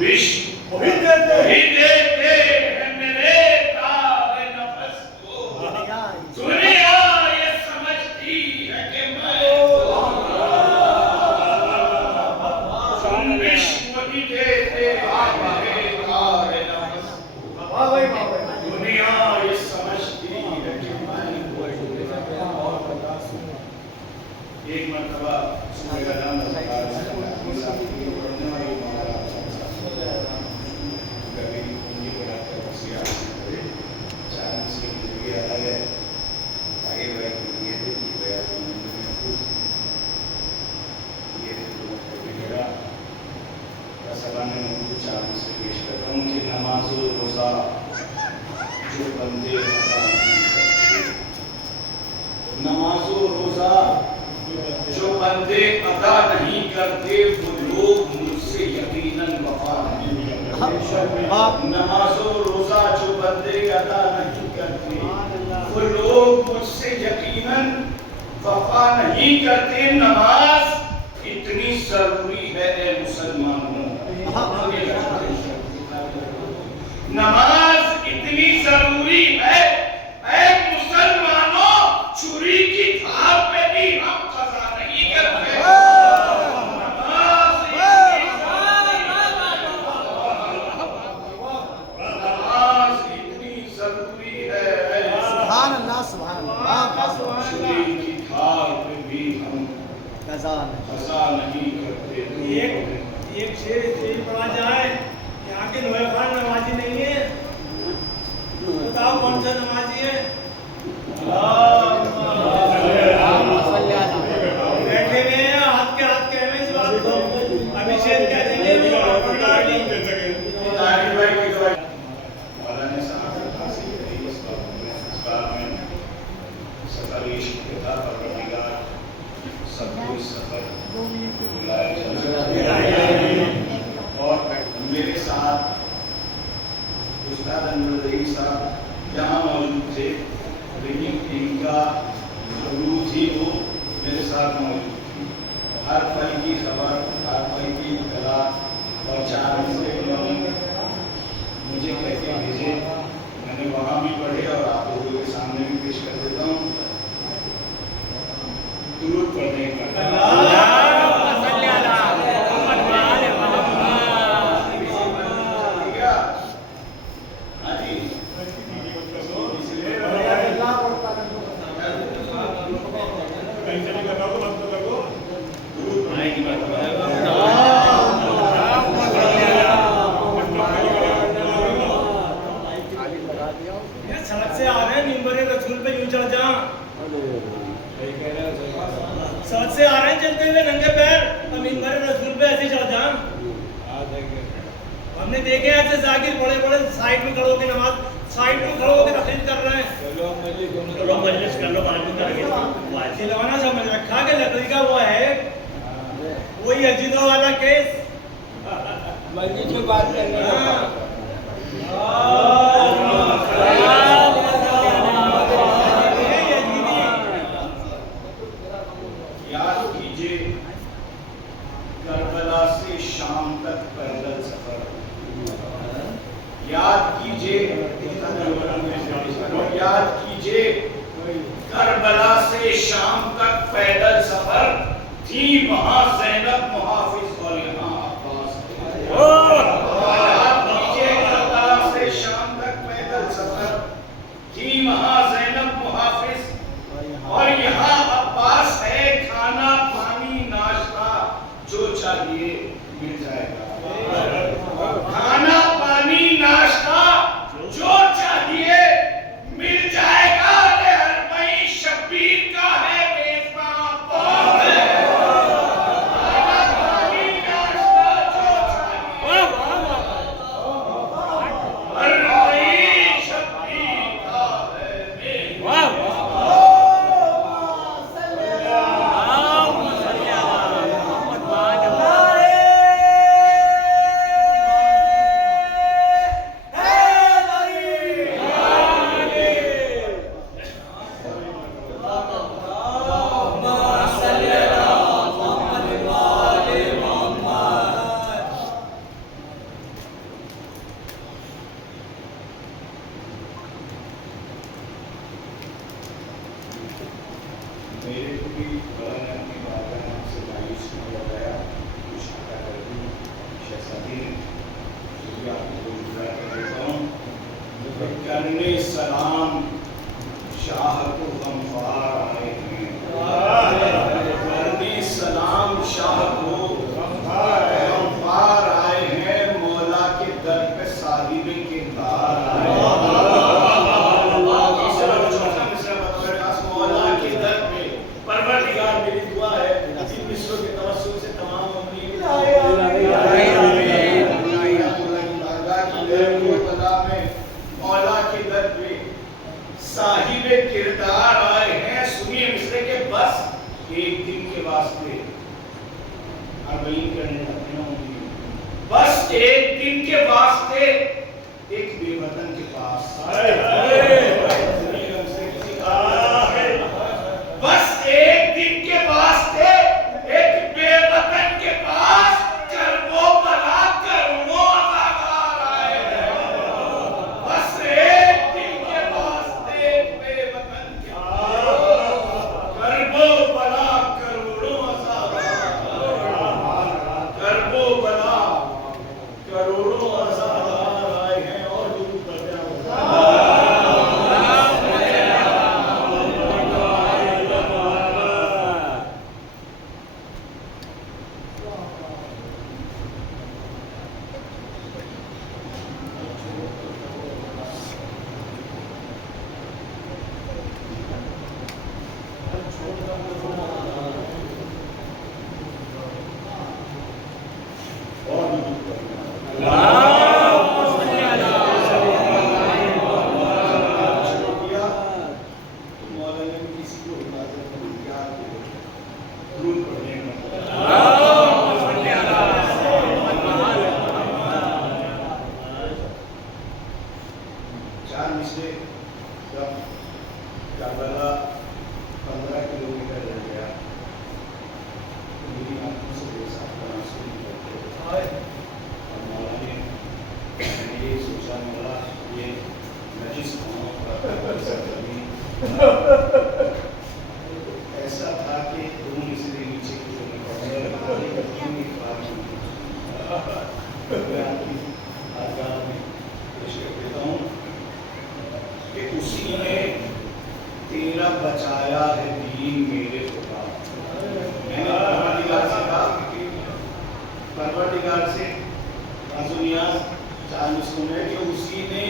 विश्व वही देते हैं मेरे तारे नफस को। दुनिया ये समझती है कि मैं तुम विश्व वही देते हैं मेरे तारे नफस को। दुनिया ये समझती है कि मैं एक मरतबा नमाज़ो रोज़ा जो बंदे नमाज़ो रोज़ा जो बंदे अदा नहीं करते वो लोग मुझसे यकीनन वफा नहीं करते। नमाज़ो रोज़ा जो बंदे अदा नहीं करते वो लोग मुझसे यकीनन वफा नहीं करते। नमाज इतनी जरूरी है ए मुसलमानों, नमाज इतनी जरूरी है ऐ मुसलमानों, छुरी की धार पे भी हम कज़ा नहीं करते। नमाज इतनी जरूरी है, सुभान अल्लाह सुभान अल्लाह। छुरी की धार पे भी हम कज़ा नहीं करते। एक शेर पढ़ा जाए, यहाँ के नोए खान नमाजी नहीं है, बताओ कौन सा नमाजी है? बैठे हुए हैं, हाथ के में इस बात को अभिषेक कह देंगे और मेरे साथ उस्ताद अनवर रईस साहब यहाँ मौजूद थे, लेकिन इनका रूह थी वो मेरे साथ मौजूद थी। हर पल की खबर, हर पल की इत्तला और 4 मसले उन्होंने मुझे कह के भेजे। मैंने वहाँ भी पढ़े और आप लोगों के सामने भी पेश कर देता हूँ। दुरूद पढ़ने का सड़क से आ रहे हैं, मिंबर रसूल पे यूं चढ़ जा। सड़क से आ रहे हैं चलते हुए नंगे पैर और मिंबर रसूल पे ऐसे चढ़ जा। हमने देखे ऐसे जाकिर बड़े बड़े साइड में खड़े होकर नमाज, साइड में खड़े होकर तकरीर कर रहे हैं। चलो मजलिस कर लो, बाद में करेंगे। खिलौना समझ रखा कि लकड़ी का वो है, वही अजीदों वाला केस। मस्जिद में बात करनी है। याद कीजिए करबला से शाम तक पैदल सफर, याद कीजिए करबला से शाम तक पैदल सफर थी, वहां ज़ैनब मुहाफिज और यहाँ अब्बास। याद कीजिए करबला से शाम तक पैदल सफर थी, वहां ज़ैनब मुहाफिज और यहाँ अब्बास है। खाना पानी नाश्ता जो चाहिए मिल जाएगा। खाना पानी नाश्ता जो चाहिए मिल जाएगा। हर मई शब्बीर का है मेजबान कौन है? खाना करने सलाम शाह को गमख्वार आए हैं। करने सलाम शाह को गमख्वार आए हैं, मौला के दर पे साहिब किरदार आए हैं। मौला के दर पे परवरदिगार, मेरी दुआ है इसी मिसरों के तवस्सुल से तमाम मौला के दर पे साहिबे किरदार आए हैं। सुनिए मिसरे के बस एक दिन के वास्ते अरबईन करने लगते हैं, बस एक दिन के वास्ते एक बेवतन के पास, बस एक दिन के वास्ते एक बेवतन के पास करबो बला करोड़ों अज़ादार आए हैं। बस एक दिन के वास्ते एक बेवतन के पास करबो बला करोड़ों अज़ादार, करबो बला करोड़ों अज़ादार आए हैं। और दुरूद पढ़ते हैं। चार मिसरे जब करबला 15 किलोमीटर रह गया तो मेरी आंखों से बेसाख्ता आंसू निकलते और मौला ने ये सोचा, मौला ये नजिस होने का ऐसा था कि 2 मिसरे नीचे कुछ नहीं पड़े। मैं आपकी आज्ञा में पेश कर देता हूँ कि उसी ने तेरा बचाया है दीन मेरे खुदा। मैंने परवरदिगार से कहा, परवरदिगार से आज़ुनियाज़ चार मिसरों में कि उसी ने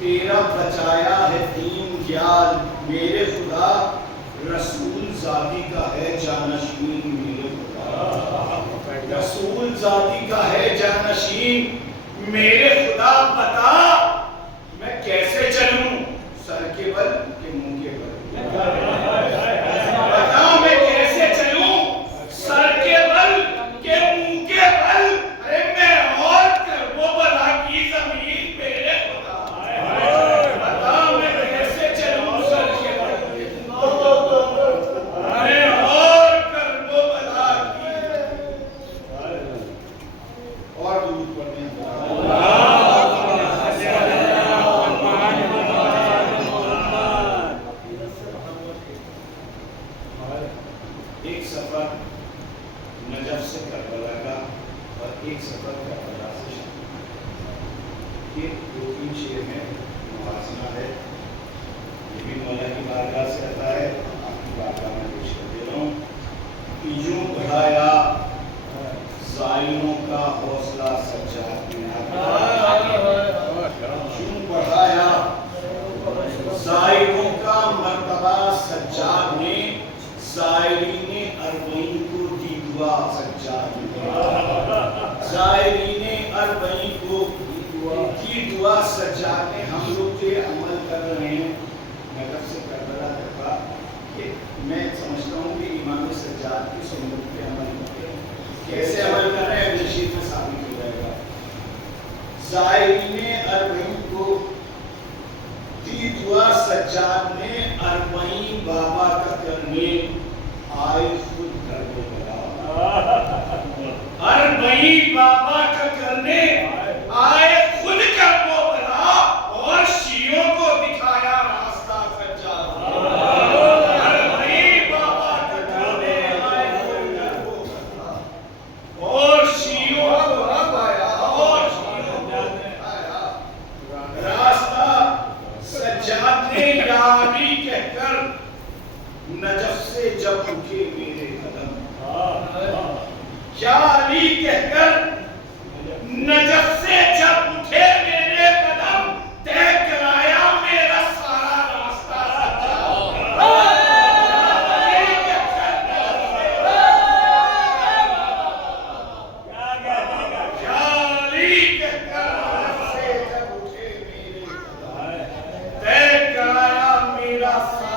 तेरा बचाया है दीन ज्ञान मेरे खुदा, रसूल ज़ाती का है जानशीन मेरे खुदा, रसूल ज़ाती का है जानशीन मेरे खुदा। बता मैं कैसे चलूं, सर के बल के मुंह के बल? बता मैं कैसे चलूं, सर के बल के मुंह के बल? अरे मैं और करबो बला की जमीन मेरे खुदा। बता मैं कैसे चलूं, सर के बल के मुंह के बल? मैं और करबो बला की। और दूध पढ़ने एक सफर नजफ से करबला का और एक सफर करबला से शाम। ये 2-3 शेर में मुहासना है। ये भी मौला की बारगाह से आता है, आपकी बारगाह में पेश कर दे रहा हूँ। यूं बढ़ाया ज़ालिमों का हौसला सज्जाद ने, यूं बढ़ाया ज़ालिमों का मर्तबा सज्जाद ने, ज़ायरीने अरबईन को दी दुआ सज्जाद ने, ज़ायरीने अरबईन को की दुआ सज्जाद ने। हम लोग जो अमल कर रहे हैं नजफ से करबला तक का, कि मैं समझता हूँ कि इमाम सज्जाद की सुन्नत पे अमल करते हैं। कैसे अमल कर रहे हैं नशीद में साबित हो जाएगा। ज़ायरीने अरबईन को दी दुआ सज्जाद ने, अरबईन बाबा का करने आए खुद करबो बला। अरबईन बाबा का करने आए खुद करबो बला और शियों को दिखाया रास्ता सज्जाद। अरबईन बाबा का करने आए खुद करबो बला और शियों को दिखाया रास्ता या अली कहकर नजफ से जब उठे मेरे कदम, तय कराया मेरा सारा रास्ता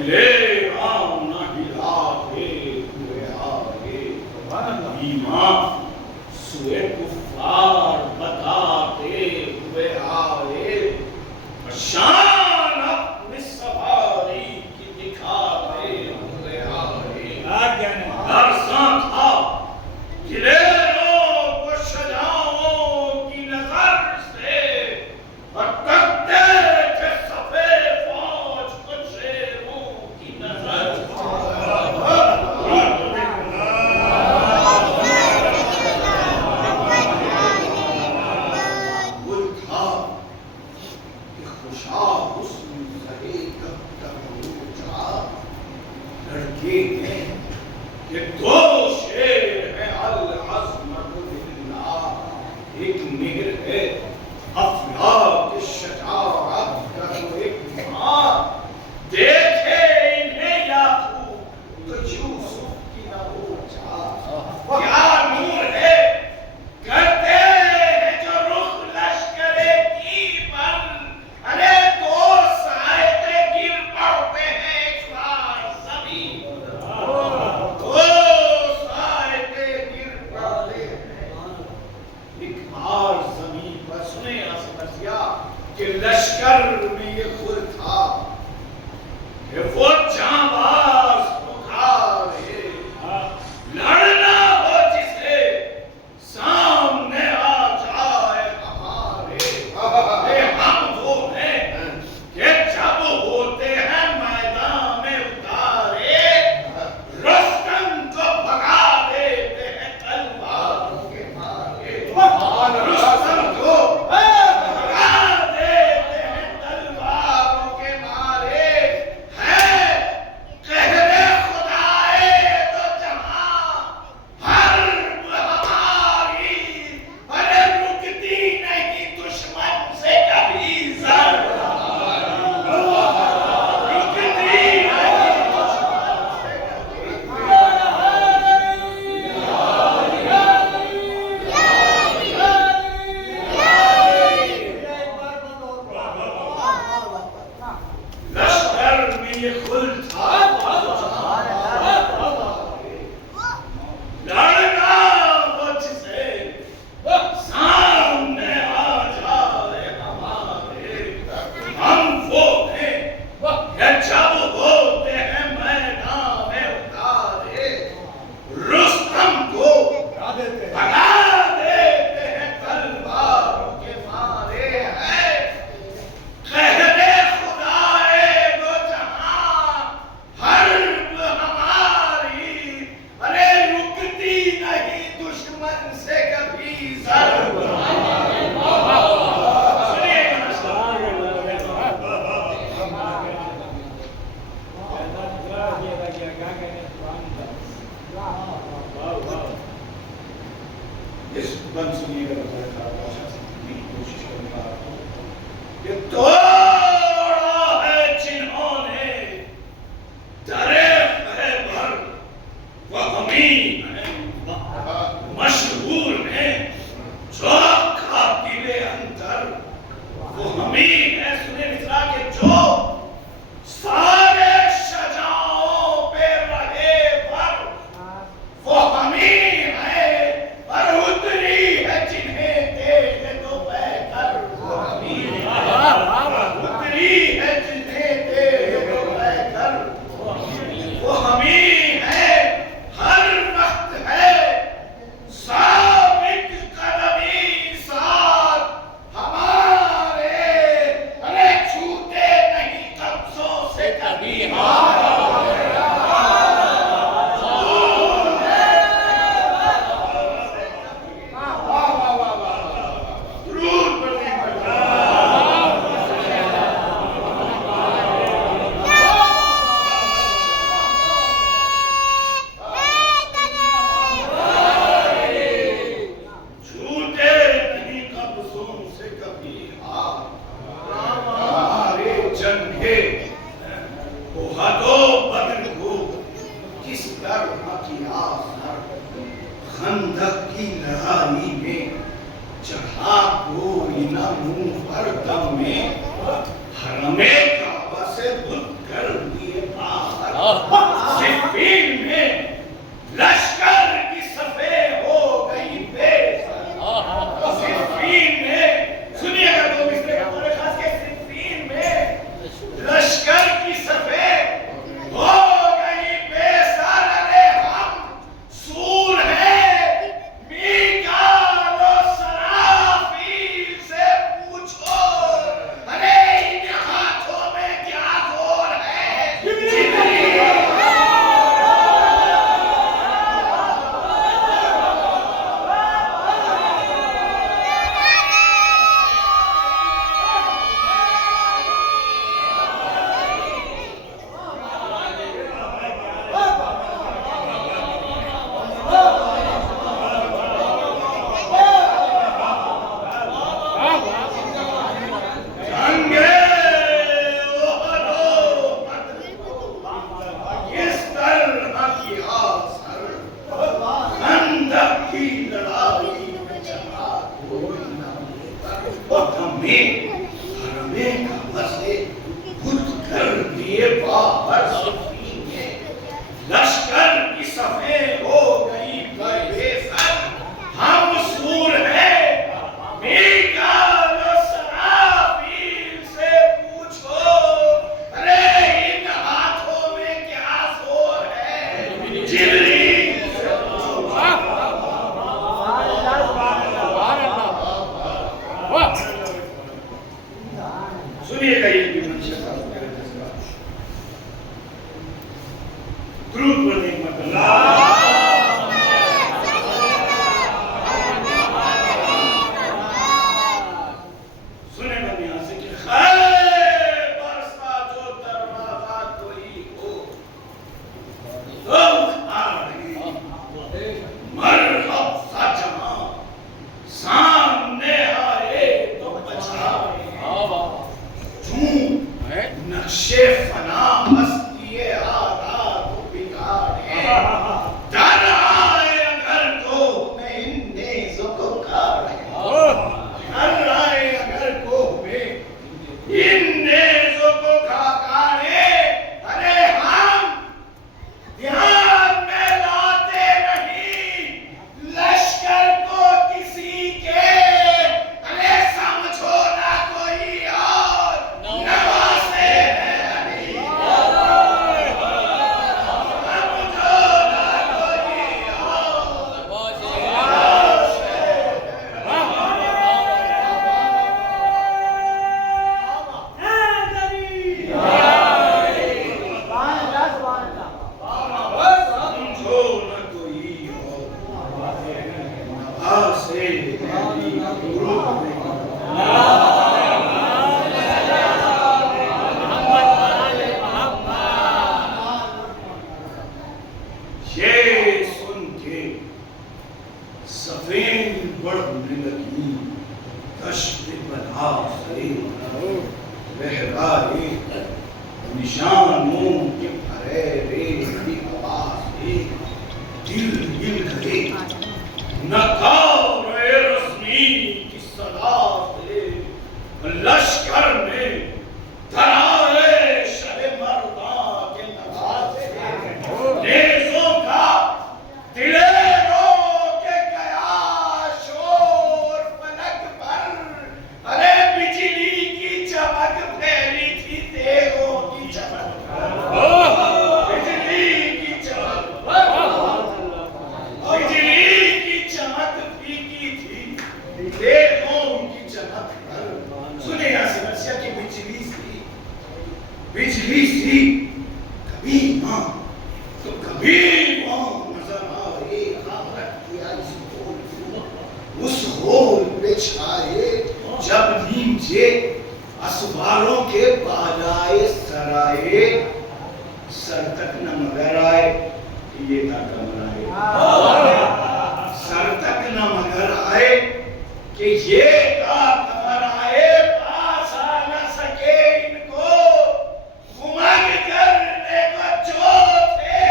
हिले राम न हिलाते हुए आए, ईमान सुए कुफ्फार बताते हुए आए, शान अपनी सवारी की दिखाते हुए आए। हर सांस था दिलेरों को सजाओं की नजर से, और तकते थे सफेद फौज को शेरों की नजर से। गुल था कि खुशहाल हुस्न सहे कब तक ऊंचा, लड़के हैं कि दो शेर है अल अज़मत बिल्लाह, एक मिहर है अफलाक शजाअत का एक मां, देखे इन्हें याकूब तो यूसुफ की न ऊंचा, क्या नूर है करते हैं जो रुख लश्करे की पर, अरे दो साए गिर पड़ते हैं एक बार जमीन पर, दो साए गिर पड़ते हैं एक बार जमीन पर। सुने असमसिया कि लश्कर में ये खुर था कि वो जांबाज पुकार है, लड़ना हो जिसे सामने आ जाए हमारे, हम वो हैं कि जब होते हैं मैदान में उतारे, रुस्तम को भगा देते हैं तलवारों के मारे, रुस्तम को भगा देते हैं तलवारों के मारे। है कहरे खुदाए तो जहां हर्ब हमारी, अरे रुकती नहीं दुश्मन से कभी जर्ब, रुकती नहीं दुश्मन से कभी लश्कर में ये खुल था, लड़ना वो जिसे सामने आ जाए हमारे, हम वो हैं कि जब होते हैं मैदान में उतारे, रुस्तम को भगा देते हैं तलवारों के मारे। है कहरे खुदाए दो जहां हर्ब हमारी, अरे रुकती नहीं दुश्मन से कभी जर्ब। इस बंद सुनिएगा तो बड़ा खराब भाषा से कोशिश करूंगा आपको कि तोड़ा है जिन्होंने दरे खैबर, वह हमीम है मशहूर है जो कातिले अंदर, वो हमीम है सुने मित्रा के जो सारे शजाओं पे रहे पर, वो हमीम है और उतरी है जिन्हें तेज तो बहकर, वो हमीम उतरी है जिन्हें तेज तो बहकर, वो हमीम है हर वक्त है साबित कदमी साथ हमारे, अरे छूटे नहीं कब्जों से कभी छूटे नहीं कब्जों से कभी हमारे जंगे उहदो बदर को किस तरह की आसर, खंदक की लड़ाई में चढ़ा कोई न मुंह पर दम में, हरमे काबा से बुत कर दिए द्रुत पढ़ने एक मरतबा सुने बनिया से कि खैबर सा जो दरवाजा कोई हो तो खाड़ी मरहब सा जहां सामने आए तो बचाए नक्शे फना हस्तिए आरात बिगाड़े डर आए अगर तो मैं इन नेज़ों को काढ़े डर आए अगर को मैं इन नेज़ों को काढ़े अरे हम ध्यान में लाते नहीं लश्कर को किसी के अरे समझो ना कोई और नवासे हैं अली समझो ना कोई और समझो ना कोई और नवासे हैं अली ग्रुप में ये सुन के सफेद बढ़ने लगी दश्त बना से लहराए निशानों के फरेरे की आवाज से दिल हिल गए नकारे रस्मी की सदा से लश्कर में धराए शब मर्दा के नवासे नेज़ों का दिलेरो के गया शोर पलक पर अरे बिजली की चमक फैली थी तेगों की चमक बिजली की चमक बिजली की चमक फीकी थी तेगों की चमक पर सुने यासिन रसिया की बिजली सी कभी मां तो कभी मां नजर आए आखरत किया उस होल पे छाए जब नीचे असवारों के बालाए सराए सर तक न मगर आए ये था कमराए सर तक न मगर आए कि ये था कमर आए पास आ न सके इनको घुमक करने को जो थे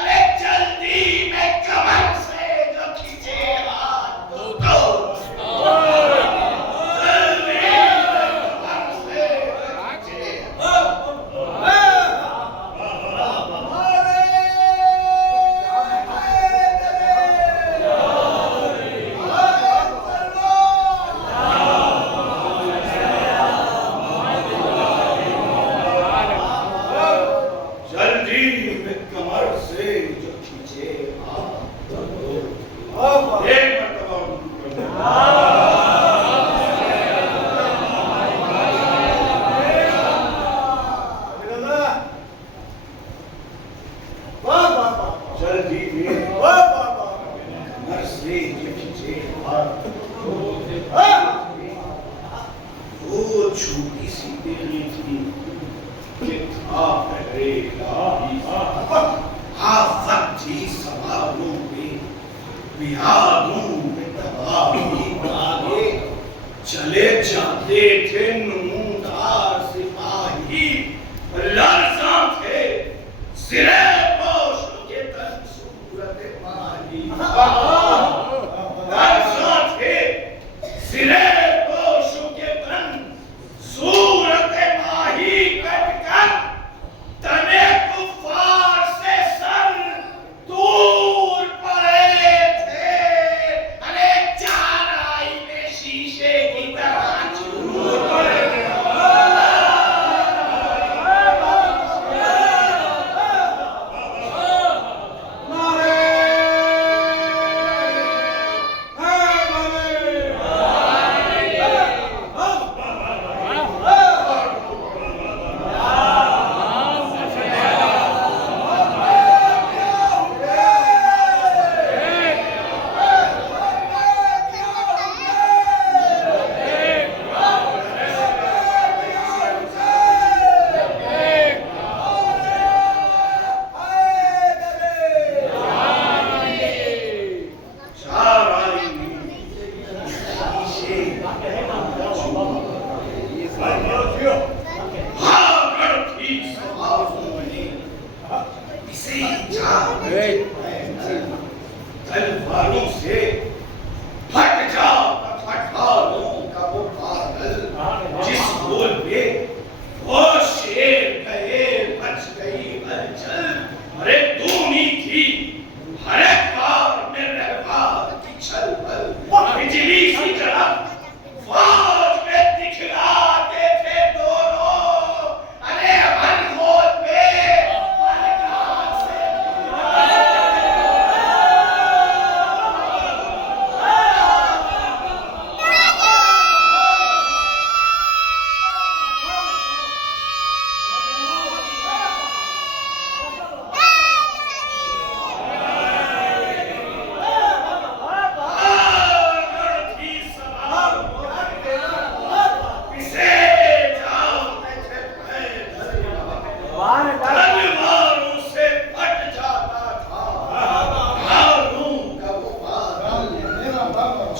अरे जल्दी में कमर से जो खींचे हाथ तो जल्दी में कमर से जो खींचे जल्दी में कमर से जो खींचे हाथ एक मरतबा जल्दी में कमर से जो खींचे हाथ वो छोटी सी देरी थी कि था पहरेगा आफत थी सवालों पे बिहारों में तबाही आगे चले जाते थे नमूदार सिपाही लरज़ा थे सिरे पोश के तन सूरत माही लरज़ा थे सिरे पोश के तन सूरत माही कट कर तने कुफार से सर दूर पड़े थे अरे चाराई में शीशे की तरह चूर पड़े थे तलवारों से फट जाता था ढालों का वो बादल, जिस गोल पे वो शेर गए बच गई हलचल। अरे दूनी थी हर एक बार में रहवार की छलबल, बिजली सी झड़प फौज में दिखलाते थे दोनों। अरे हर गोल पे हर से तलवारों से फट जाता था ढालों का वो बादल,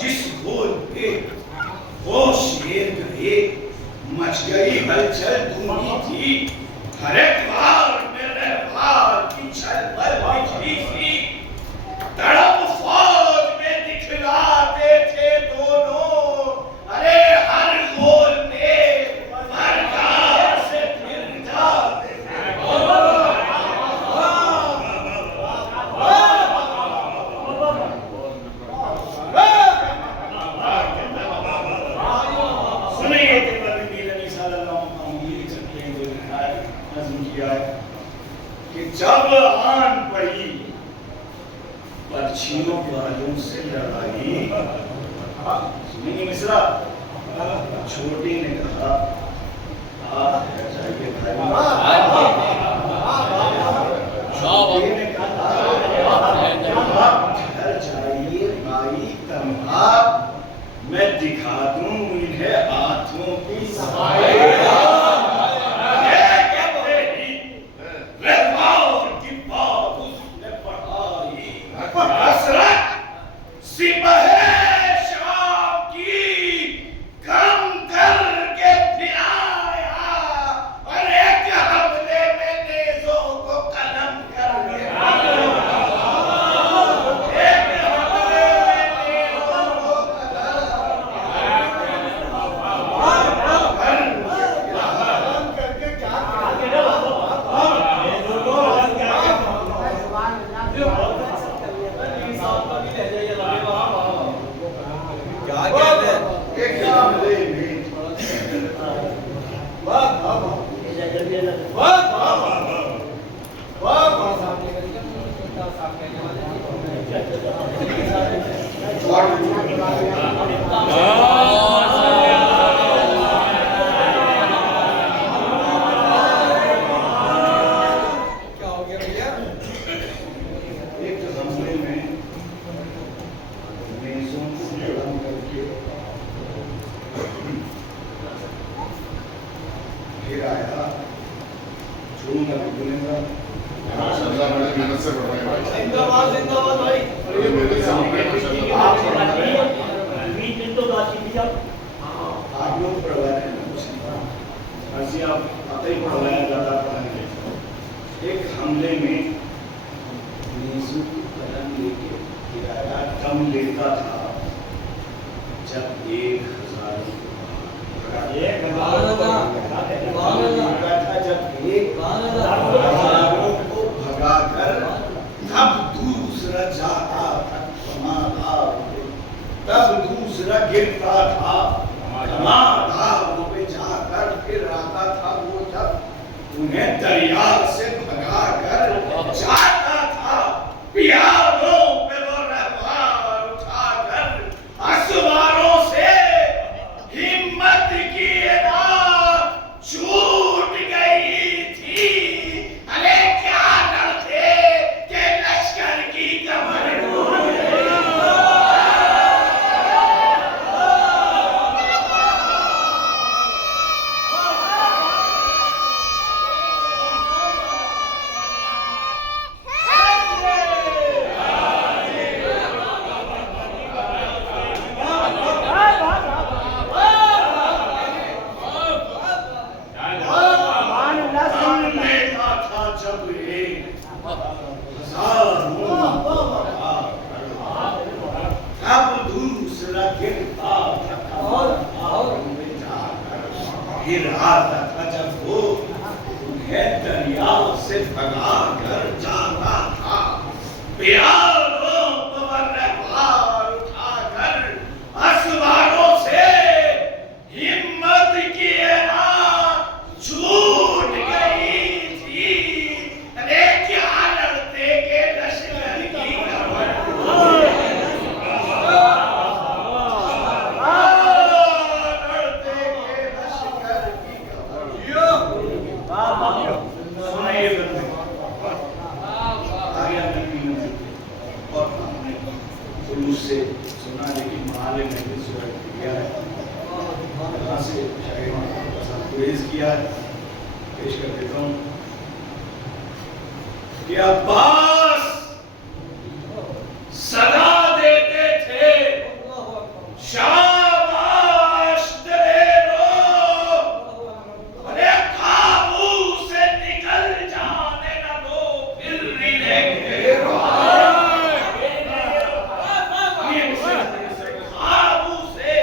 जिस गोल पे वो शेर गए मच गई हलचल। दूनी थी हर एक बार में रहवार की छलबल, बिजली सी तड़प फौज में दिखलाते थे दोनों। अरे हर गोल पे हर गाल से फिर जाते थे। सुनिए कि नबी सल्लल्लाहु अलैहि वसल्लम जो लिखा है, नज़्म किया है कि जब आन पड़ी पर्चियों वालों से लड़ाई। सुनिए मिश्रा, छोटे ने कहा आप घर जाइए भाई। छोटे ने कहा आप घर जाइए भाई, तन्हा मैं दिखा दूं इन्हें हाथों की सफाई। ये कहते ही रहवार की बात उसने बढ़ाई, हसरत सिपहे शाम की कम करके फिर आया। और एक हमले में नेज़ों को कलम कर दिया। एक हमले में नेज़ों को एक हमले में एक हमले में नेज़ों को कलम करके फिर आया। जो नबी बोलेगा माशाअल्लाह, बड़ी मेहनत से पढ़ रहे हैं भाई। जिंदाबाद जिंदाबाद भाई। बड़ी मेहनत से पढ़ रहे हैं माशाअल्लाह। आप पढ़ रहे हैं। आप लोग पढ़वाए हैं ना कुछ नहीं, ऐसे आप आते ही पढ़वाया ज़्यादा पढ़ाने। एक हमले में नेज़ों की कलम लेके फिर आया। कम लेता था जब 1000 को भगाकर तब दूसरा जाता था धमाधार पे, तब दूसरा गिरता था धमाधार पे जाकर फिर आता था वो जब उन्हें दरिया से भगाकर जाता था। प्यादों पे वो रहवार उठाकर असवारों से हिम्मत की ना छूट गई थी। अरे क्या लड़ते के लश्कर की कमर टूट गई। हजारों कर जाता था। प्यालों पर भार उठाकर असवारों से हिम्मत किए ना छूट गई थी। अरे क्या लड़ते के लश्कर की खबर, लड़ते के लश्कर की खबर। सुने ये बंदे आज्ञा नहीं मिलती और हमने मुझसे सुना, लेकिन माले में भी सुना किया है, यहाँ से शायद पेश किया है, पेश कर देता हूँ कि अब्बास सदा देते थे शाबाश दलेरो, अरे काबू से निकल जाने न दो फिर रीढ़े घेरो। काबू से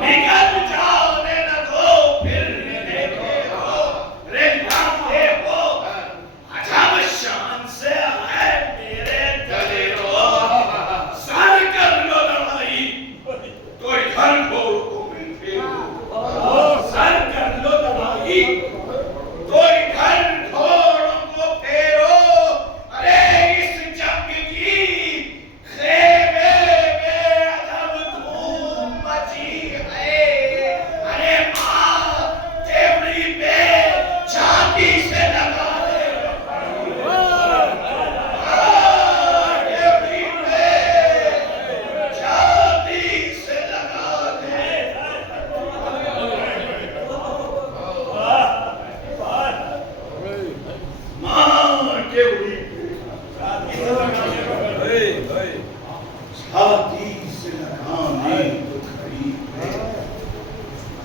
निकल जाने न दो फिर रीढ़े घेरो। रे जानते हो अजब शान से है मेरे दलेरो, सर कर लो लड़ाई तो इधर घोर को मिलते हो, सर कर लो लड़ाई तो इधर घोड़ों को फेरो। अरे इस जंग की खेमे में अजब धूम मची है। अरे माँ देवड़ी पे छाती से लगा दे, देवड़ी पे छाती से लगा दे। माँ देवड़ी पे छाती से लगाने को खड़ी है।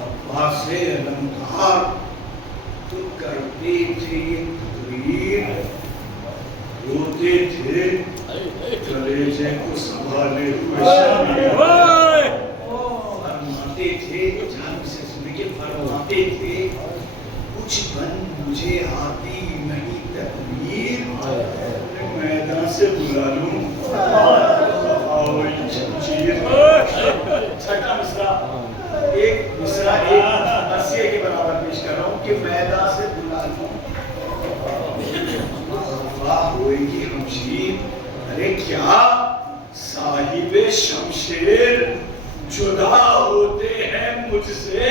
अब्बासे अलंकार तो करते थे तकरीर, रोते थे कलेजे को संभाले हुए शामिल, फरमाते थे ध्यान से सुनिए, फरमाते थे कुछ बन मुझे आती नहीं तकमीर, मैदान से बुला लूं आओ शमशीर। छठा मिसरा, एक मिसरा एक नसिये के बराबर पेश कर रहा हूं कि मैदान से बुला लूं वाह होएगी हमशीर। अरे क्या साहिबे शमशेर जुदा होते हैं मुझसे,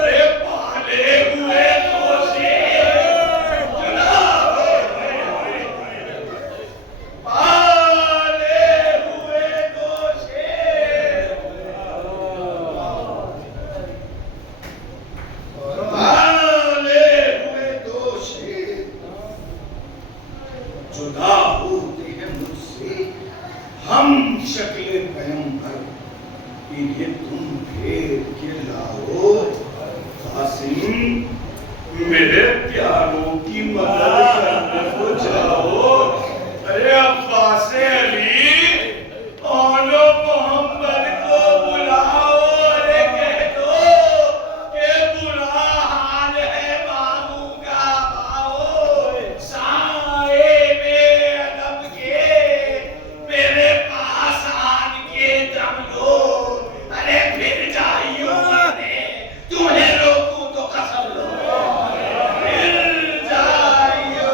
अरे पाले हुए दोषी जुदा पाले हुए दोषी पाले हुए दोषी जुदा होते हैं मुझसे। हम शक्ले पैगंबर इन्हें तुम फेर के लाओ, कासिम मेरे प्यारों की मदद करने को जाओ। अरे अब्बासे अली औलो मोहम्मद को बुलाओ, अरे कह दो कि बुरा हाल है बाबू का आओ। साए में अदब के मेरे पास आन के दम लो, अरे फिर जाइयो मैंने तुम्हें रोकूं तो कसम लो, फिर जाइयो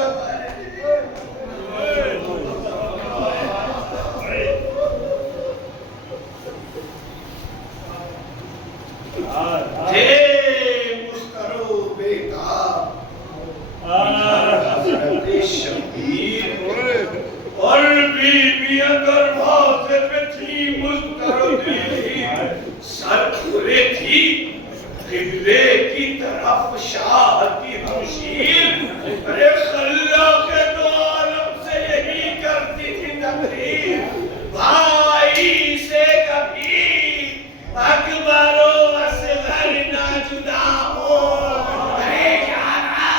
थे मुस्तरो बेताब हज़रत शबीर, और बीबियां दरवाजे पे थी मुस्तरद, सर खुले थी किबले की तरफ शाह की हमशीर। अरे खल्ला के दो आलम से यही करती थी तकरीर, भाई से कभी अकबरो असगर ना जुदा हो। अरे यारा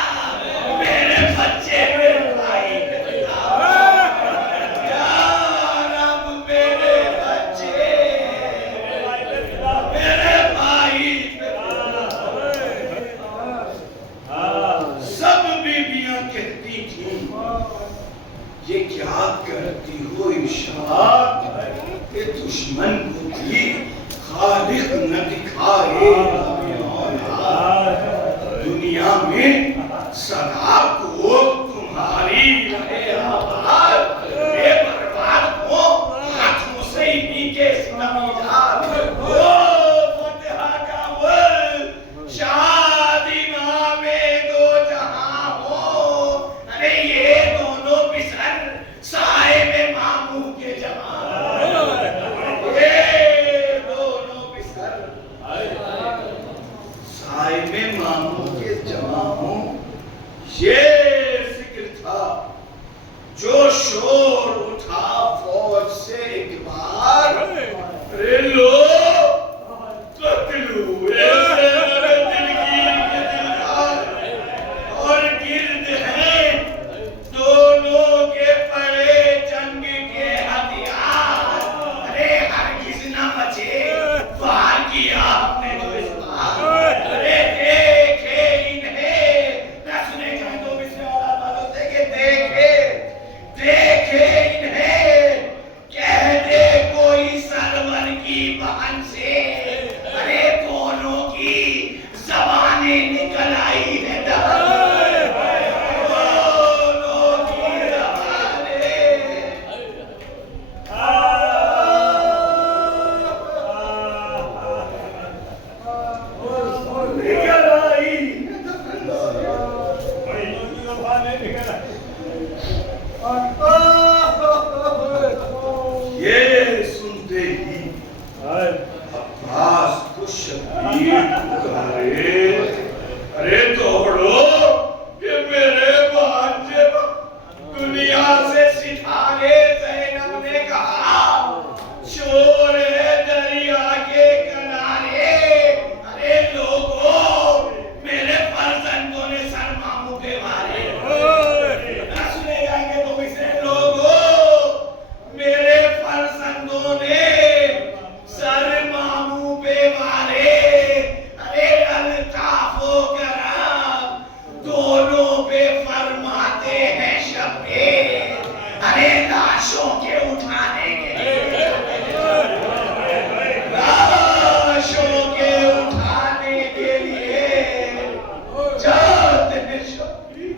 मेरे बच्चे मेरे भाई पे जुदा हो, यारा मेरे बच्चे मेरे भाई पे जुदा हो। सब बीबियां कहती ये क्या करती हो इरशाद के दुश्मन को भी खालिक न दिखाए दुनिया में सदा को तुम्हारी रहे आबाद बेबर्बाद हो हाथों से ही के सितमीदार हो फतह का वल शादी में दो जहां हो अरे ये दोनों पिसर साए में मामू के जवान ये दोनों पिसर साए में मामू के जवान हो ये जिक्र था जो शोर उठा फौज से एक बार अरे लो कत्लू दिलगीर के दिलदार और गिर्द हैं दोनों के पड़े जंग के हथियार अरे हरगिज़ न बचे वार किया आपने जो इस बार अरे देखे इन्हें न सुने कहीं तो मिसरे औलाद वालों से कि देखे इन्हें कह दे कोई सरवर की बहन से अरे दोनों की ज़बानें निकल आई है दोनों की ज़बानें निकल आई ये सुनते ही अब्बास को शबीर पुकारे अरे दौड़ो कि मेरे भांजे दुनिया से सिधारे ज़ैनब ने कहा शोर है दरिया के किनारे अरे लोगों मेरे फर्जंदों ने सर मामू पे मारे ना सुने जाएंगे तो इसे लोगों मेरे फर्जंदों ने सर मामू पे मारे अरे अल्ताफ हो करम दोनों पे फरमाते हैं शबीर अरे लाशों के उठाने के लिए लाशों के उठाने के लिए जाते हैं शबीर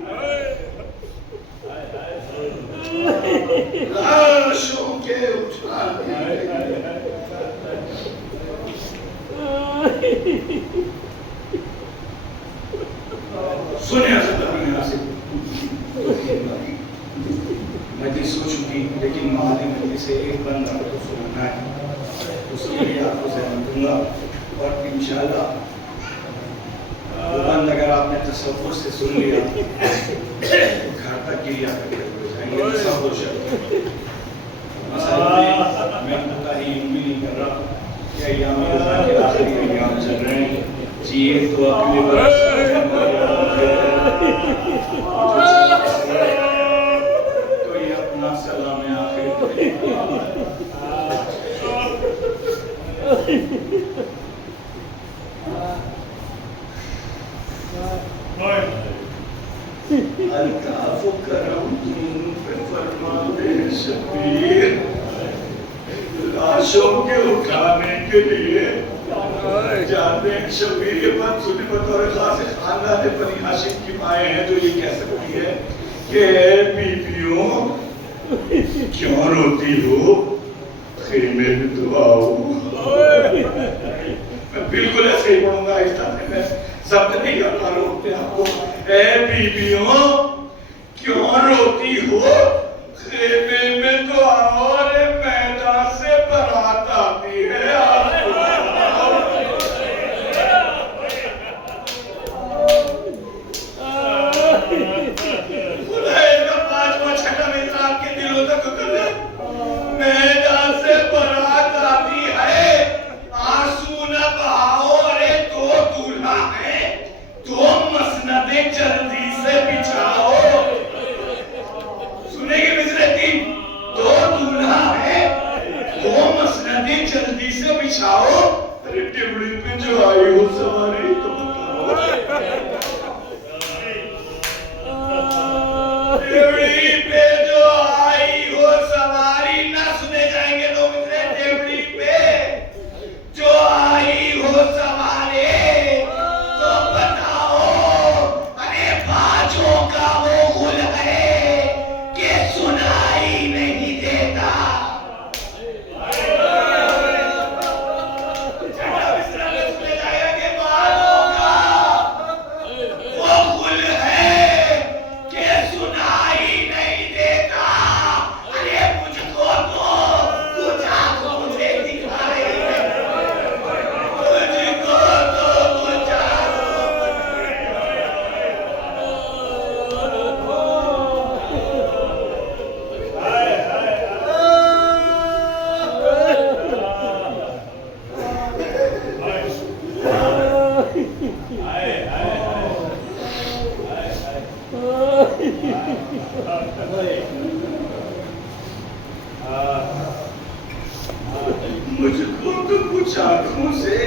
लाशों के उठाने के लिए सुने हज़रत अबू नासिर मजलिस हो चुकी लेकिन माहौल मजलिस से एक बंद आपको सुनाना है उसके लिए आपको ज़हन दूंगा और इंशाल्लाह वो बंद अगर आपने तसव्वुर से सुन लिया तो घर तक गिरिया करके हो जाएंगे तसव्वुर मैं कोताही भी नहीं कर रहा कि अय्याम रज़ा के आखिरी अय्याम चल रहे हैं जिए तो अपने बरस तो ये अपना सलाम आखिर अल्ताफ करम पे फरमाते हैं शबीर लाशों के उठाने के लिए जाते हैं शबीर के बाद सुनी बतौर खास खानदान बनी हाशिम की माएँ हैं जो ये कह सकती है कि बीबियों क्यों रोती हो खेमे में तो आओ मैं बिल्कुल ऐसे ही पढ़ूंगा इस तरह में शब्द नहीं कर पा रहे आपको ए बीबियों क्यों रोती हो खेमे में तो आओ रे मैदान से बारात आती है आपके दिलों तक मैदान से बारात आती है आंसू न बहाओ रे तो दूल्हा है तो मसनदे जल्दी से बिछा पे जो आई हो सवारी ना सुने जाएंगे लोग इतने देवड़ी पे जो आई हो सवारी तो बताओ अरे बाजों का वो गुल है कि सुनाई नहीं देता। सुने जाएगा कि बाजों का वो गुल है कि सुनाई नहीं देता। अरे मुझको तो कुछ आंखों से दिखाई मुझको तो कुछ मुझको तो कुछ आंखों से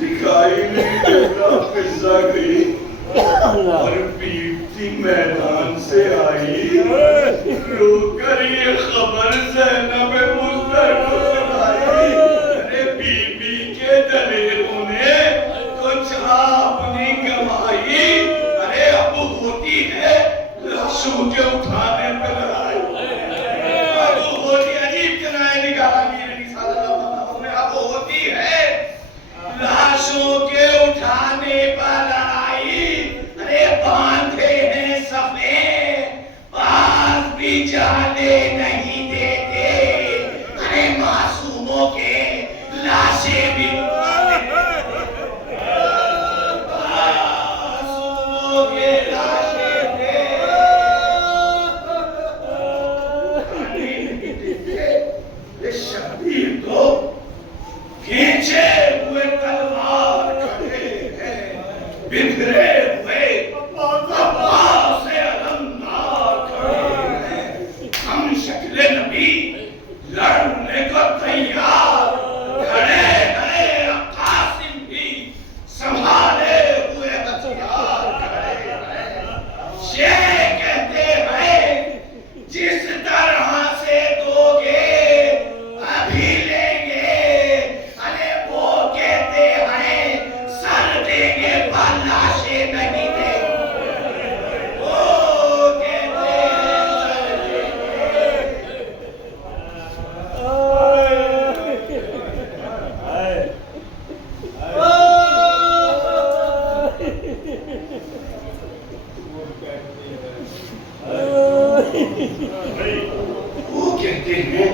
दिखाई नहीं देता। फिजा गई और पीटती मैदान से आई रोकर ये खबर ज़ैनब मुस्तर को सुनाई। अरे बीबी के दलेरों ने कुछ अपनी कमाई। अरे अब होती है लाशों के उठाने पर लड़ाई। अब होती अजीब चनाए निकाला अब होती है लाशों के उठाने पर लड़ाई। अरे बांधे हैं सफे पास भी जाने नहीं देते। अरे मासूमों के लाशें भी मासूमों के लाशें भी शबीर को खींचे हुए तलवार खड़े हैं बिखरे हुए अब्बास से अलमदार खड़े हैं। हम शक्ल नबी लड़ने को तैयार खड़े हैं। कासिम भी संभाले हुए हथियार खड़े हैं। ये कहते हैं जिस तरह से दोगे अभी लेंगे। अरे वो कहते हैं सर देंगे पर लाशें नहीं देंगे। वो कहते हैं सर देंगे। वो कहते हैं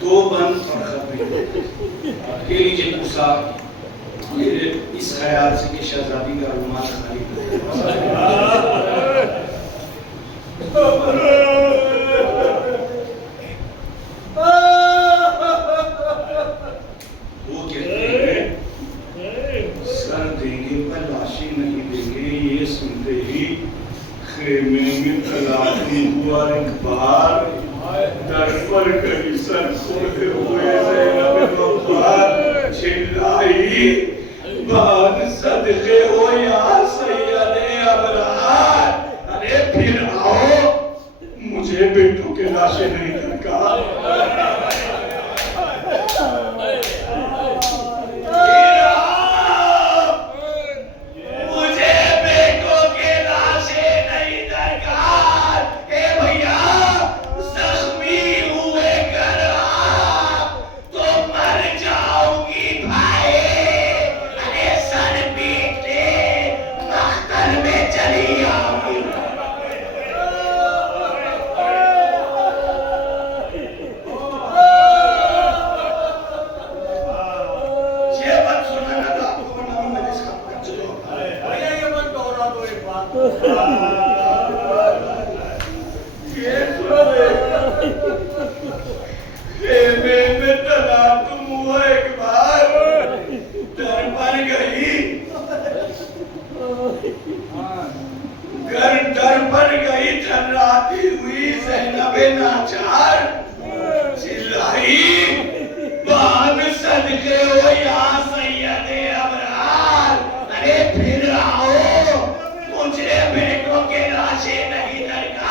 दो बंद और खतरे के लीजिए गुस्सा मेरे इस ख्याल से कि शहजादी का रुमाल खाली वो कहते हैं सर देंगे पर लाशें नहीं देंगे। ये सुनते ही खेमे में तलाशी हुआ एक बार दर पर कहीं सर खोते हुए ज़ैनब मुख्तार चिल्लाई बान सदके हो या सैयदे अबरार। अरे फिर आओ मुझे बेटों के लाशें नहीं दरकार। मुझे बेटों के लाशें नहीं दरकार। ए भैया जख्मी हुए कर तो मर जाऊंगी भाई। अरे सर पीट ले मख्तर में चली आऊंगी। ये बात सुनाना था आपको वरना मैं मजलिस खत्म कर चुका। भैया ये मत दोहरा दो एक बात। ये सुने खेमे में तला तुम हुआ एक बार डर पर गई। घर डर पर गई थर्राती हुई ज़ैनब नाचार चिल्लाई बान सदके हो या सैयदे अबरार। अरे फिर आओ मुझे बेटों के लाशें नहीं दरकार।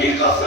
की कसम